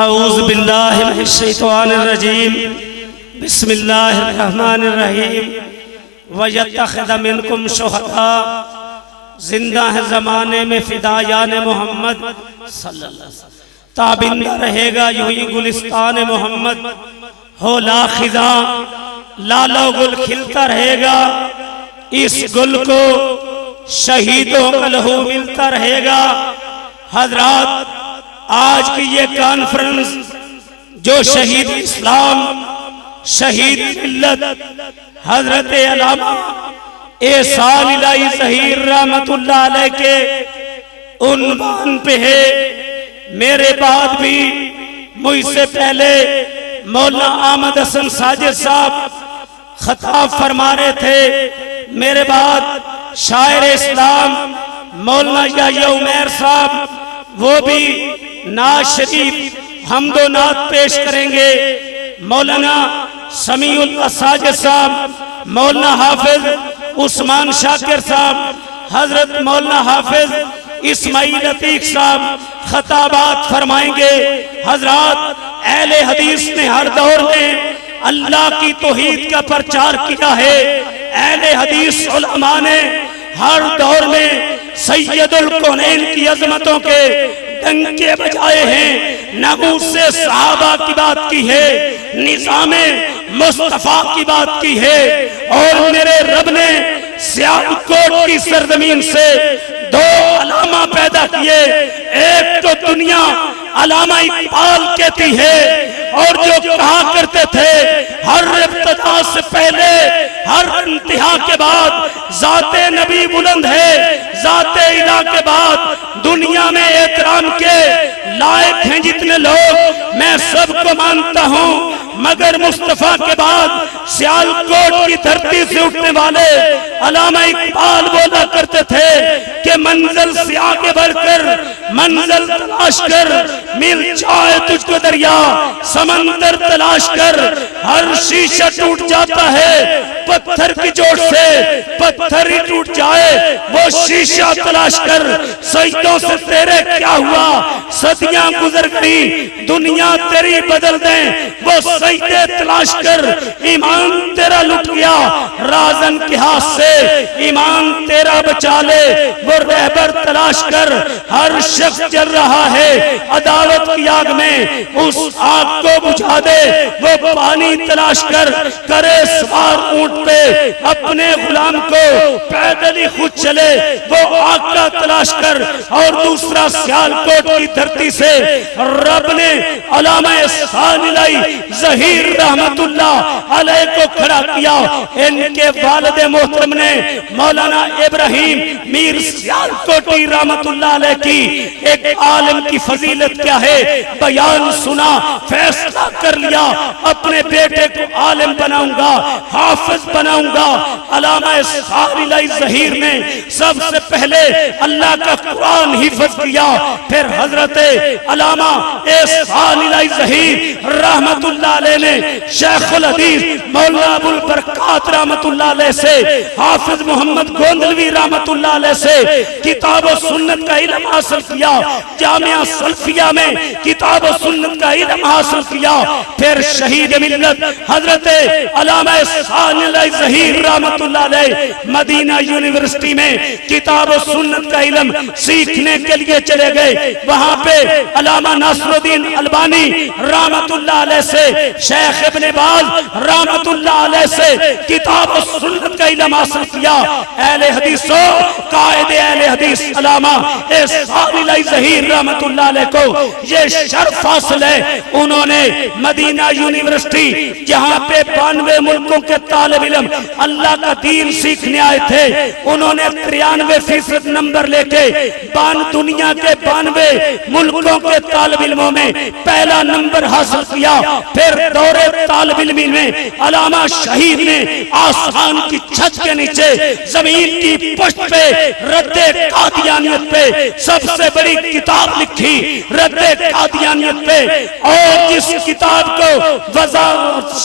اعوذ باللہ من الشیطان الرجیم بسم اللہ الرحمن الرحیم وَيَتَّخِذَ مِنْكُمْ شُهَدَاءَ زندہ ہے زمانے میں فدایان محمد صلی اللہ علیہ وسلم تابندہ رہے گا یوں ہی گلستان محمد ہو لا خزاں لالو گل کھلتا رہے گا اس گل کو شہیدوں کا لہو ملتا رہے گا۔ حضرات آج کی یہ کانفرنس جو شہید اسلام شہید ملت حضرت علامہ احسان الہی ظہیر رحمت اللہ علیہ کے عنوان پہ ہے، میرے بعد بھی مجھ سے پہلے مولانا احمد حسن ساجد صاحب خطاب فرما رہے تھے، میرے بعد شاعر اسلام مولانا یحییٰ عمیر صاحب وہ بھی نعت شریف حمد و نعت پیش کریں گے۔ مولانا سمیع اللہ ساجد صاحب، مولانا حافظ عثمان شاکر صاحب، حضرت مولانا حافظ اسماعیل عتیق صاحب خطابات فرمائیں گے۔ حضرات اہل حدیث نے ہر دور میں اللہ کی توحید کا پرچار کیا ہے، اہل حدیث علماء نے ہر دور میں سید الکونین کی عظمتوں کے ڈنکے بجائے ہیں، ناموس سے صحابہ کی بات کی ہے، نظام مصطفیٰ کی بات کی ہے، اور میرے رب نے سیالکوٹ کی سرزمین سے دو علامہ پیدا کیے، ایک تو دنیا علامہ اقبال کہتی ہے، اور جو کہا کرتے تھے ہر ابتدا سے پہلے ہر انتہا کے بعد ذات نبی بلند ہے، ذات الہ کے بعد دنیا میں احترام کے لائق ہیں جتنے لوگ میں سب کو مانتا ہوں، مگر مصطفیٰ کے بعد سیالکوٹ کی دھرتی سے اٹھنے والے علامہ اقبال بولا کرتے تھے کہ منزل سے آگے بڑھ کر منزل تلاش کر، مل جائے تجھ کو دریا سمندر تلاش کر، ہر شیشہ ٹوٹ جاتا ہے پتھر کی جوڑ سے، پتھر ہی ٹوٹ جائے وہ شیشہ تلاش کر، سجدوں سے تیرے کیا ہوا صدیاں گزر گئی دنیا تیری بدل دیں، وہ سجدے تلاش کر، ایمان تیرا لٹ گیا رازن کے ہاتھ سے، ایمان تیرا بچا لے وہ رہبر تلاش کر، ہر شخص جل رہا ہے عداوت کی آگ میں، اس آگ کو بجھا دے وہ پانی تلاش کر، کرے سوار اونٹ پہ اپنے غلام کو پیدل ہی خود چلے وہ آقا تلاش کر، اور دوسرا سیالکوٹ کی دھرتی سے رب نے علامہ احسان الہی ظہیر رحمت اللہ علیہ کو کھڑا کیا۔ ان کے والد محترم نے مولانا ابراہیم میر سیالکوٹی رحمت اللہ علیہ کی ایک عالم کی فضیلت کیا ہے بیان سنا، فیصلہ کر لیا اپنے بیٹے کو عالم بناؤں گا، حافظ بناؤں گا۔ علامہ احسان الہی ظہیر نے سب سے پہلے اللہ کا قرآن حفظ کیا، پھر حضرت علامہ احسان الہی ظہیر رحمت اللہ علیہ نے شیخ الحدیث مولانا ابو البرکات رحمت اللہ علیہ سے، حافظ محمد گوندلوی رحمت اللہ علیہ سے کتاب و سنت کا علم حاصل کیا، جامعہ سلفیہ میں کتاب و سنت کا علم حاصل کیا، پھر شہید ملت حضرت علامہ احسان الہی ظہیر رحمت اللہ علیہ مدینہ یونیورسٹی میں کتاب و سنت کا علم سیکھنے کے لیے چلے گئے، وہاں پہ علامہ ناصر الدین البانی رحمت اللہ علیہ سے، شیخ ابن باز رحمت اللہ علیہ سے کتاب و سنت کا علم حاصل کیا۔ اہل حدیثوں قائد اہل حدیث علامہ احسان الہی ظہیر رحمت اللہ علیہ کو یہ شرف حاصل ہے، انہوں نے مدینہ یونیورسٹی جہاں پہ 92 ملکوں کے طالب علم اللہ کا دین سیکھنے آئے تھے، انہوں نے 93% نمبر لے کے دنیا کے 92 ملکوں کے طالب علموں میں پہلا نمبر حاصل کیا۔ پھر دورے طالب علمی میں علامہ شہید نے آسمان کی چھت کے نیچے زمین کی پشت پہ رد قادیانیت پہ سب سے بڑی کتاب لکھی، رد قادیانیت پہ، اور جس کتاب کو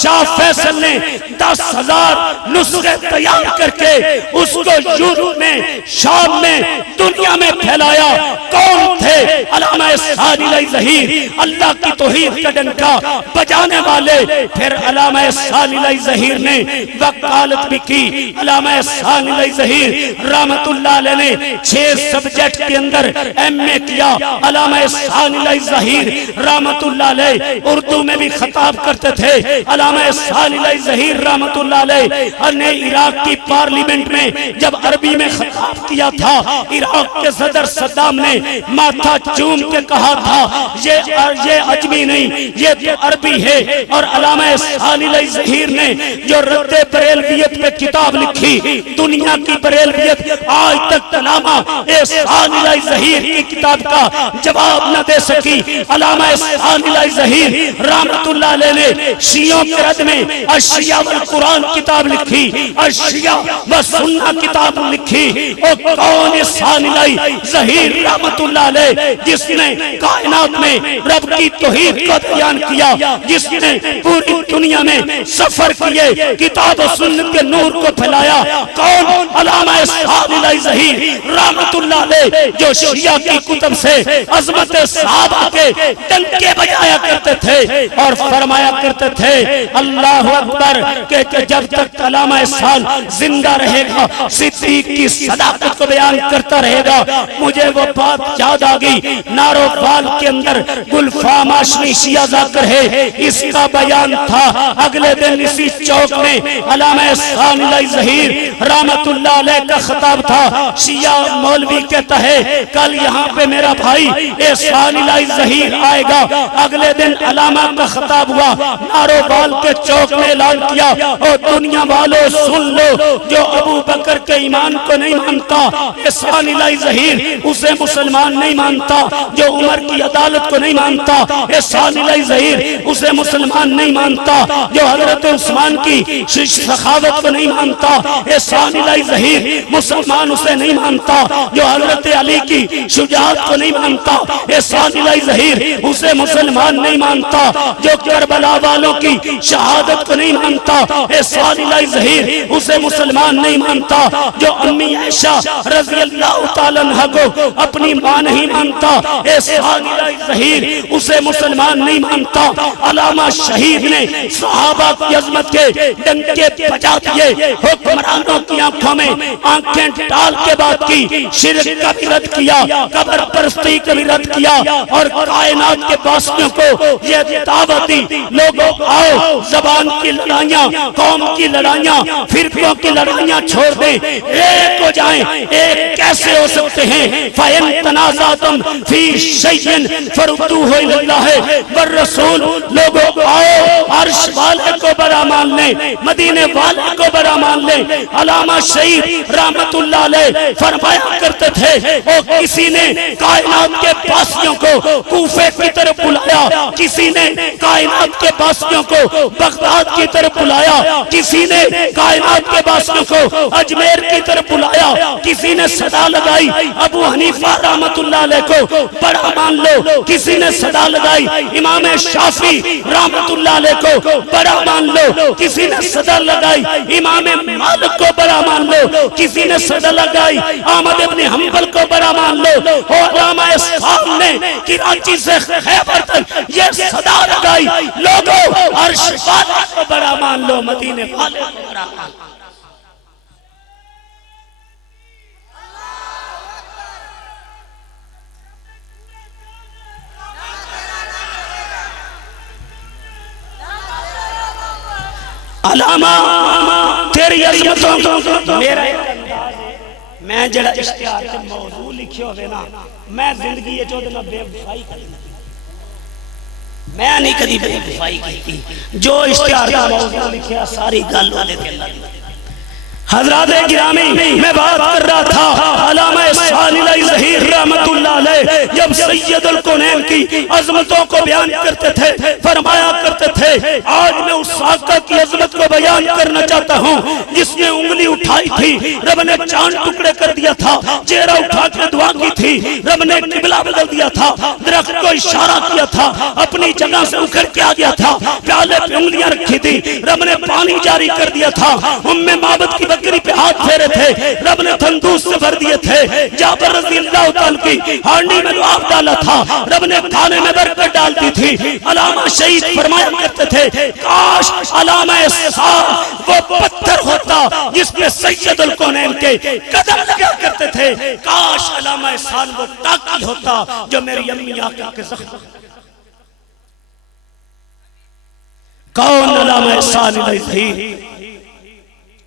شاہ فیصل نے 10,000 نسخے تیار کر کے اس کو یورپ میں، شام میں، دنیا میں پھیلایا، کون تھے؟ علامہ احسان الہی ظہیر، اللہ کی توحید کا ڈنکا بجانے والے۔ پھر علامہ احسان الہی ظہیر نے وکالت بھی کی۔ علامہ احسان الہی ظہیر رحمت اللہ علیہ نے 6 سبجیکٹ کے اندر ایم.اے کیا۔ علامہ احسان الہی ظہیر رحمت اللہ علیہ اردو میں بھی خطاب کرتے تھے۔ علامہ احسان الہی ظہیر رحمت اللہ علیہ نے عراق کی پارلیمنٹ میں جب عربی میں خطاب کیا تھا، عراق کے صدر صدام نے ماتھا چوم کے کہا تھا یہ عجمی نہیں، یہ تو عربی ہے۔ اور علامہ احسان الہی ظہیر نے جو رد بریلویت پہ کتاب لکھی، دنیا کی بریلویت آج تک علامہ احسان الہی ظہیر کی کتاب کا جواب نہ دے سکی۔ علامہ احسان الہی ظہیر رحمت اللہ علیہ نے شیعوں کے رد میں الشیعہ والقرآن کتاب لکھی، الشیعہ والسنہ کتاب لکھی۔ اور کون احسان الہی ظہیر رحمت اللہ علیہ جس نے کائنات میں رب کی توحید کو بیان کیا، جس نے پوری دنیا میں سفر کیے، کتاب و سنت کے نور کو پھیلایا، کون؟ علامہ احسان الہی ظہیر رحمت اللہ علیہ جو شیعہ کی کتب سے عظمت صحابہ کے ڈنکے بجایا کرتے تھے اور فرمایا کرتے تھے اللہ اکبر، کہ جب تک علامہ احسان زندہ رہے گا صدیق کی صداقت کو بیان کرتا رہے گا۔ مجھے وہ بات یاد آ گئی، نارووال کے اندر گلفام ہاشمی شیعہ ذاکر ہے، اس کا بیان تھا۔ اگلے دن اسی چوک میں علامہ احسان الہی ظہیر رحمت اللہ علیہ کا خطاب تھا۔ شیعہ مولوی کہتا ہے کل یہاں پہ میرا بھائی احسان الہی ظہیر آئے گا۔ اگلے دن علامہ کا خطاب ہوا، نارووال کے چوک میں اعلان کیا، اور دنیا والوں سن لو، جو ابو بکر کے ایمان کو نہیں مانتا احسان الہی ظہیر اسے مسلمان نہیں مانتا، جو عمر کی عدالت کو نہیں مانتا احسان الہی ظہیر اسے مسلمان نہیں مانتا، جو حضرت عثمان کی سخاوت کو نہیں مانتا احسان الہی ظہیر مسلمان اسے نہیں مانتا، جو حضرت علی کی شجاعت کو نہیں مانتا احسان الہی ظہیر اسے مسلمان نہیں مانتا، جو کربلا والوں کی شہادت کو نہیں مانتا احسان الہی ظہیر اسے مسلمان نہیں مانتا، جو امی عائشہ رضی اللہ تعالیٰ عنہ کو اپنی ماں نہیں مانتا احسان الہی ظہیر اسے مسلمان نہیں مانتا۔ علامہ شہید نے صحابہ کی عظمت کے ڈنکے بجا دیے، حکمرانوں کی آنکھوں میں آنکھیں ڈال کے بات کی، شرک کا بھی رد کیا، قبر پرستی کا بھی رد کیا، اور کائنات کے باسیوں کو یہ دعوت دی لوگوں آؤ زبان کی لڑائیاں، قوم کی لڑائیاں، فرقوں کی لڑائیاں چھوڑ دیں، ایک ہو جائیں۔ ایک کیسے ہو سکتے ہیں؟ فَإِن تَنَازَعْتُمْ فِي شَيْءٍ فَرُدُّوهُ إِلَى اللَّهِ وَالرَّسُولِ، لوگوں آؤ عرش والے کو بڑا مان لیں، مدینے والے کو بڑا مان لیں۔ علامہ شہید رحمت اللہ علیہ فرمایا کرتے تھے اور کسی نے کائنات کے باسیوں کو کوفے کی طرف بلایا، کسی نے کائنات کے باسیوں کو بغداد کی طرف بلایا، کسی نے کائنات کے باسیوں کو اجمیر کی طرف بلایا، کسی نے صدا لگائی ابو حنیفہ رحمت اللہ علیہ کو بڑا مان لو، کسی نے صدا لگائی امام شافعی رحمت اللہ علیہ کو بڑا مان لو، کسی نے صدا لگائی امام مالک کو بڑا مان لو، کسی نے صدا لگائی احمد ابن حنبل کو بڑا مان لو، اور علامہ احسان نے کراچی سے خیبر تک یہ صدا لگائی لوگوں عرش والے کو بڑا مان لو، مدینے والے کو بڑا مان لو۔ علامہ تیری عظمتوں میرا انداز ہے، میں جڑا اشتہار سے موضوع لکھے ہوئے نا، میں زندگی یہ چودہ نہ بے وفائی کرنا، میں نہیں کدی بے وفائی کی، جو اشتہار کا موضوع لکھیا ساری گل والے دے اللہ دی۔ حضرات گرامی میں بات کر رہا تھا علامہ ثانی ظہیر رحمت اللہ علیہ جب سید الکونین کی عظمتوں کو بیان کرتے تھے فرمایا کرتے تھے آج میں اس آقا کی عظمت کو بیان کرنا چاہتا ہوں جس نے انگلی اٹھائی تھی رب نے چاند ٹکڑے کر دیا تھا چہرہ اٹھا کے دعا کی تھی رب نے قبلہ بدل دیا تھا درخت کو اشارہ کیا تھا اپنی جگہ سے اکھڑ کے آ گیا تھا پیالے پہ انگلیاں رکھی تھی رب نے پانی جاری کر دیا تھا معبد کی بکری پہ ہاتھ پھیرے تھے رب نے تندوس سے بھر دیے تھے جابر رضی اللہ تعالی کی ہانڈی میں لعاب ڈالا تھا رب نے کھانے میں برکت ڈال دی تھی علامہ شہید فرمایا کرتے تھے کاش علامہ صاحب وہ پتھر ہوتا جس پہ سید الکونین کے قدم لگا کرتے تھے کاش علامہ صاحب وہ ٹاکی ہوتا جو میری امی آقا کے زخم کون علامہ ثانی ظہیر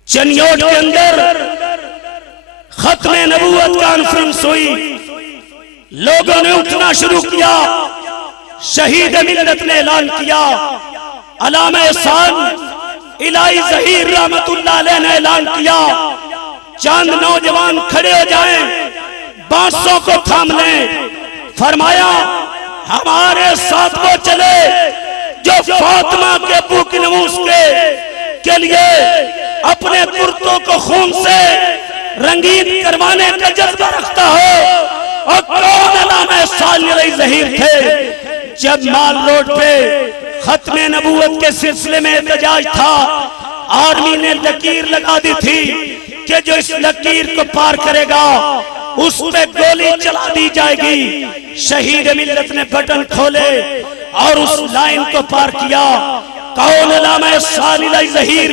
چنیوٹ کے اندر ختم نبوت کانفرنس ہوئی لوگوں نے اٹھنا شروع کیا شہید ملت نے اعلان کیا علامہ ثانی ظہیر رحمت اللہ علیہ نے اعلان کیا چند نوجوان کھڑے ہو جائیں بانسوں کو تھام لیں فرمایا ہمارے ساتھ وہ چلے جو فاطمہ کے ابو کی نموز کے لیے اپنے کرتوں کو خون سے رنگین کروانے کا جذبہ رکھتا ہو اور کون علامہ ثانی ظہیر تھے جب مال روڈ پہ ختم نبوت کے سلسلے میں احتجاج تھا آرمی نے لکیر لگا دی تھی کہ جو اس لکیر کو پار کرے گا اس پہ گولی چلا دی جائے گی شہید ملت نے بٹن کھولے اور اس لائن کو پار کیا کون علامہ ثانی ظہیر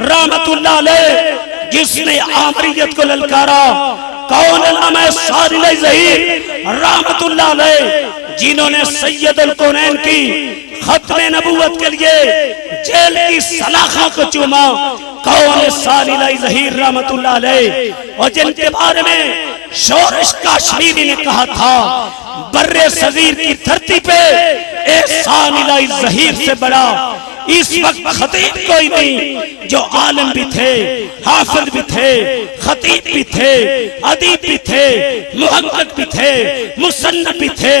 رحمت اللہ علیہ جس نے آمریت کو للکارا کون علامہ ثانی ظہیر رحمت اللہ علیہ جنہوں نے سید الکونین کی ختم نبوت کے لیے جیل کی سلاخوں کو چوما کون ثانی ظہیر رحمت اللہ علیہ اور جن کے بارے میں شورش کاشمیری نے کہا تھا بر صغیر کی دھرتی پہ اے ثانی ظہیر سے بڑا اس وقت خطیب کوئی نہیں جو عالم بھی تھے حافظ بھی تھے خطیب بھی تھے ادیب بھی تھے محقق بھی تھے مصنف بھی تھے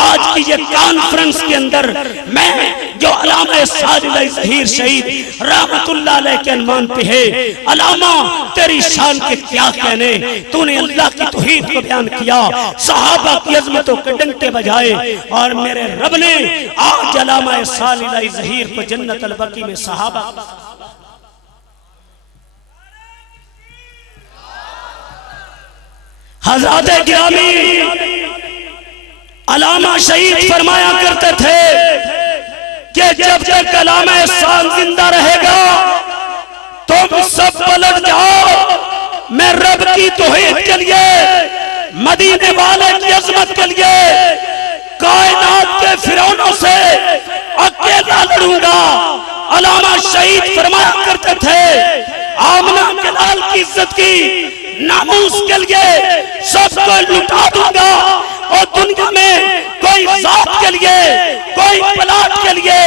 آج کی یہ کانفرنس کے اندر میں جو علامہ ثانی ظہیر شہید رحمت اللہ علیہ کے عنوان پہ ہے علامہ تیری شان کے کیا کہنے تو نے اللہ کی توحید کو بیان کیا صحابہ کی عظمتوں کے ڈنکے بجائے اور میرے رب نے آج علامہ ثانی ظہیر کو جنت البقی میں صحابہ حضرات گرامی علامہ شہید فرمایا کرتے تھے کہ جب تک علامہ ثانی زندہ رہے گا تم سب پلٹ جاؤ میں رب کی توحید کے لیے مدینے والے کی عظمت کے لیے کائنات کے فرعونوں سے اکیلا لڑوں گا علامہ شہید فرمایا کرتے تھے آمنہ کے لال کی عزت کی ناموس کے لیے سب کو لٹا دوں گا اور دنیا میں کوئی ذات کے لیے کوئی پلاٹ کے لیے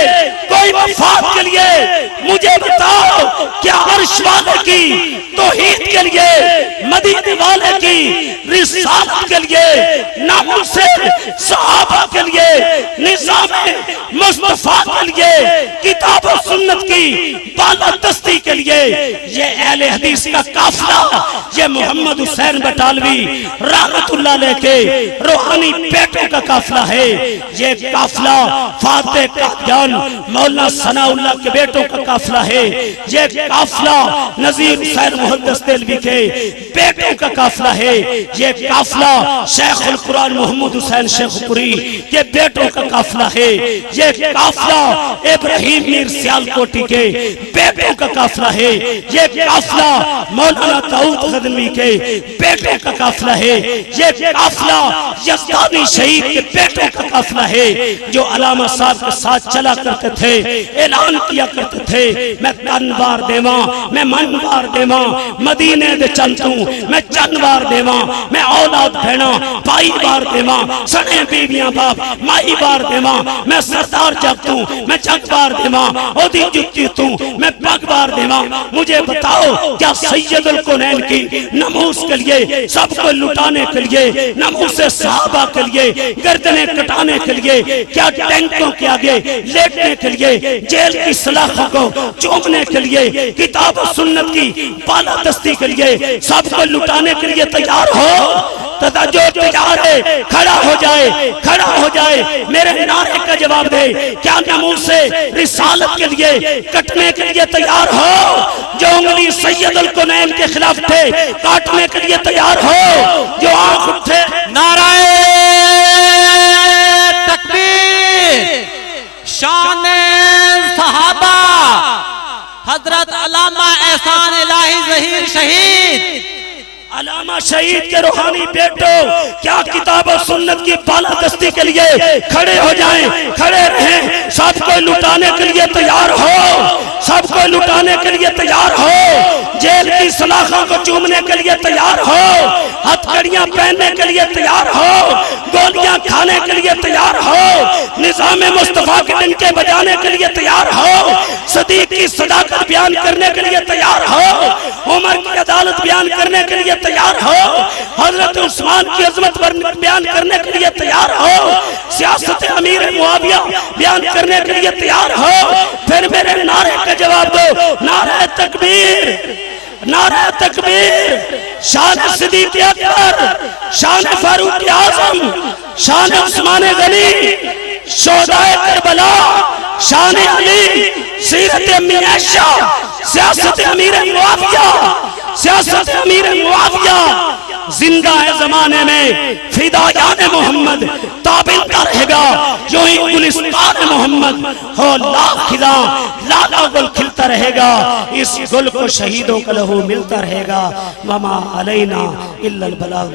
کوئی مفاد کے لیے مجھے بتاؤ کیا عرش والے کی توحید کے لیے مدینے والے کی رسالت کے لیے ناموس صحابہ کے لیے نظام مصطفیٰ کے لیے کتاب و سنت کی بالادستی کے لیے یہ اہل حدیث کا قافلہ یہ محمد حسین بٹالوی رحمت اللہ علیہ کے روحانی بیٹوں کا قافلہ ہے یہ قافلہ فاتح قادیان مولانا ثناء اللہ کے بیٹوں کا قافلہ ہے یہ قافلہ نذیر حسین محدث دہلوی کے بیٹوں کا قافلہ ہے یہ قافلہ شیخ القرآن محمد حسین شیخ پوری کے بیٹوں کا قافلہ ہے یہ قافلہ ابراہیم میر سیالکوٹی کے بیٹوں کا قافلہ ہے یہ قافلہ مولانا داؤد غزنوی کے بیٹوں کا قافلہ ہے یہ قافلہ یزدانی شہید کے بیٹوں کا قافلہ ہے جو علامہ صاحب کے ساتھ چلا کرتے تھے اعلان کیا کرتے تھے میں تنوار دیواں میں منوار دیواں مدینے دے چلتوں میں چنوار دیواں میں اولاد بھینا پائی بار دیواں سنے بیویاں باپ مائی بار دیواں میں سردار جگتوں میں جگ بار دیواں دیواں او دی جتی تو میں پگ بار دیواں مجھے بتاؤ کیا سید الکونین کی ناموس کے لیے سب کو لٹانے کے لیے ناموس صحابہ کے لیے گردنیں کٹانے کے لیے کیا ٹینکوں کے آگے لیٹنے کے لیے جیل کی سلاخوں کو چومنے کے لیے کتاب و سنت کی بالادستی کے لیے سب کو لٹانے کے لیے تیار ہو تتا جو تیار ہے کھڑا ہو جائے میرے نعرے کا جواب دے کیا ناموس رسالت کے لیے کٹنے کے لیے تیار ہو جو انگلی سید الکونین کے خلاف تھے کاٹنے کے لیے تیار ہو جو آنکھ اٹھے نعرہ تکبیر شان صحابہ حضرت علامہ احسان الہی ظہیر شہید علامہ شہید کے روحانی بیٹو کیا کتاب و سنت کی بالادستی کے لیے کھڑے ہو جائیں کھڑے رہیں سب کو لٹانے کے لیے تیار ہو سب کو لٹانے کے لیے تیار ہو جیل کی سلاخوں کو چومنے کے لیے تیار ہو ہتھکڑیاں پہننے کے لیے تیار ہو گولیاں کھانے کے لیے تیار ہو نظام مصطفیٰ کے ڈنکے بجانے کے لیے تیار ہو صدیق کی صداقت بیان کرنے کے لیے تیار ہو عمر کی عدالت بیان کرنے کے لیے تیار ہو حضرت عثمان کی عظمت بیان کرنے کے لیے تیار ہو سیاست امیر معاویہ بیان کرنے کے لیے تیار ہو پھر میرے نعرے کا جواب دو نعرہ تکبیر نعرہ تکبیر شان صدیق اکبر شان فاروق اعظم شان عثمان غنی شہدائے کربلا شان علی سیرت امی عائشہ سیاست امیر معاویہ زندہ ہے زمانے میں فدایان محمد تابندہ رہے گا جو ہی گلستان محمد ہو لاکھ خزاں لالا گل کھلتا رہے گا اس گل کو شہیدوں کا لہو ملتا رہے گا وما علینا الا البلاغ